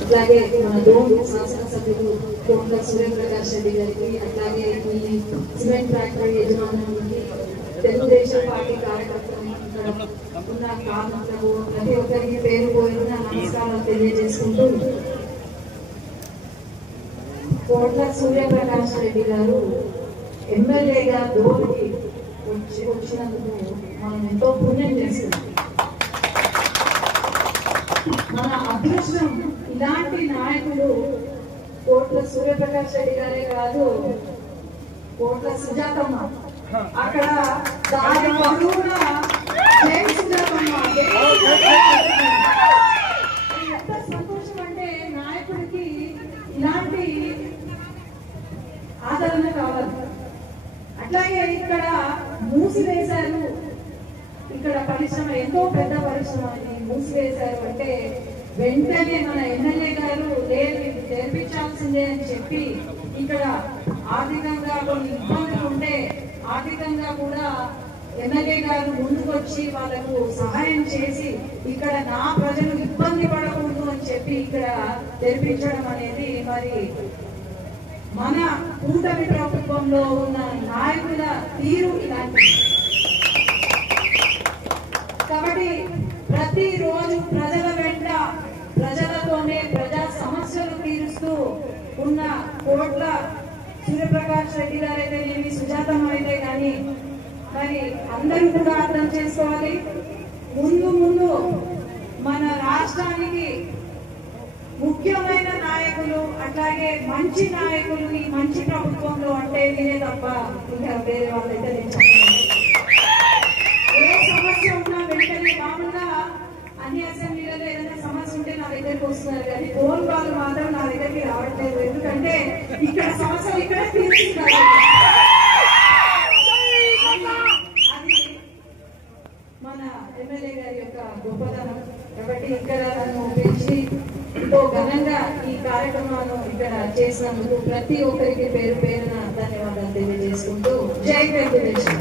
అట్లాగే మన డోన్ శాసనసభ్యులు కోట్ల సూర్యప్రకాష్ రెడ్డి గారికి, అట్లాగే ఈ సిమెంట్ ఫ్యాక్టరీ యజమానులకి, తెలుగుదేశం పార్టీ కార్యకర్తలు, ఇక్కడ ఉన్న కార్మికులకు ప్రతి ఒక్కరికి పేరు పోయిన నమస్కారాలు తెలియజేసుకుంటూ, కోట్ల సూర్యప్రకాష్ రెడ్డి గారు ఎమ్మెల్యేగా డోన్కి వచ్చినందుకు మనం ఎంతో పుణ్యం చేస్తున్నాం. మన అదృష్టం ఇలాంటి నాయకులు కోట్ల సూర్యప్రకాష్ రెడ్డి గారే కాదు, కోట్ల సుజాతమ్మ అక్కడ దాని పొడవునా జై సుజాతమ్మ. ఎంత సంతోషం అంటే నాయకుడికి ఇలాంటి ఆదరణ కావాలి. అట్లాగే ఇక్కడ మూసివేశారు, ఇక్కడ పరిశ్రమ ఎంతో పెద్ద పరిశ్రమ మూసివేశారు అంటే వెంటనే మన ఎమ్మెల్యే గారు లేదు తెరిపించాల్సిందే అని చెప్పి, ఇక్కడ ఆర్థికంగా కొన్ని ఇబ్బందులు ఉంటే ఆర్థికంగా కూడా ఎమ్మెల్యే గారు ముందుకొచ్చి వాళ్ళకు సహాయం చేసి ఇక్కడ నా ప్రజలు ఇబ్బంది పడకూడదు అని చెప్పి ఇక్కడ తెరిపించడం అనేది మరి మన కూటమి ప్రభుత్వంలో ఉన్న నాయకుల తీరు ఇలాంటిది. కాబట్టి ప్రతిరోజు ప్రజల వెంట ప్రజలతోనే ప్రజా సమస్యలు తీరుస్తూ ఉన్న కోట్ల సూర్యప్రకాష్ రెడ్డి గారైతే నేను సుజాతమ్మ అయితే కానీ మరి అందరూ కూడా అర్థం చేసుకోవాలి. ముందు ముందు మన రాష్ట్రానికి ముఖ్యమైన నాయకులు, అట్లాగే మంచి నాయకులు ఈ మంచి ప్రభుత్వంలో అంటే నేనే తప్ప ఇంకా వేరే వాళ్ళైతే నేను చెప్పాను. ఏ సమస్య ఉన్నా వెంటనే మామూలుగా అన్ని అసెంబ్లీలలో ఏదైనా సమస్య ఉంటే నా దగ్గరికి వస్తున్నారు, కానీ ఫోన్ కాల్ మాత్రం నా దగ్గరికి రావట్లేదు. ఎందుకంటే ఇక్కడ సమస్యలు ఇక్కడ తీర్చున్నారు. అది మన ఎమ్మెల్యే గారి యొక్క గొప్పతనం. కాబట్టి ఇక్కడ నన్ను పెంచి ఎంతో ఘనంగా ఈ కార్యక్రమాలను ఇక్కడ చేసినందుకు ప్రతి ఒక్కరికి పేరు పేరున ధన్యవాదాలు తెలియజేసుకుంటూ జై తెలుగుదేశం.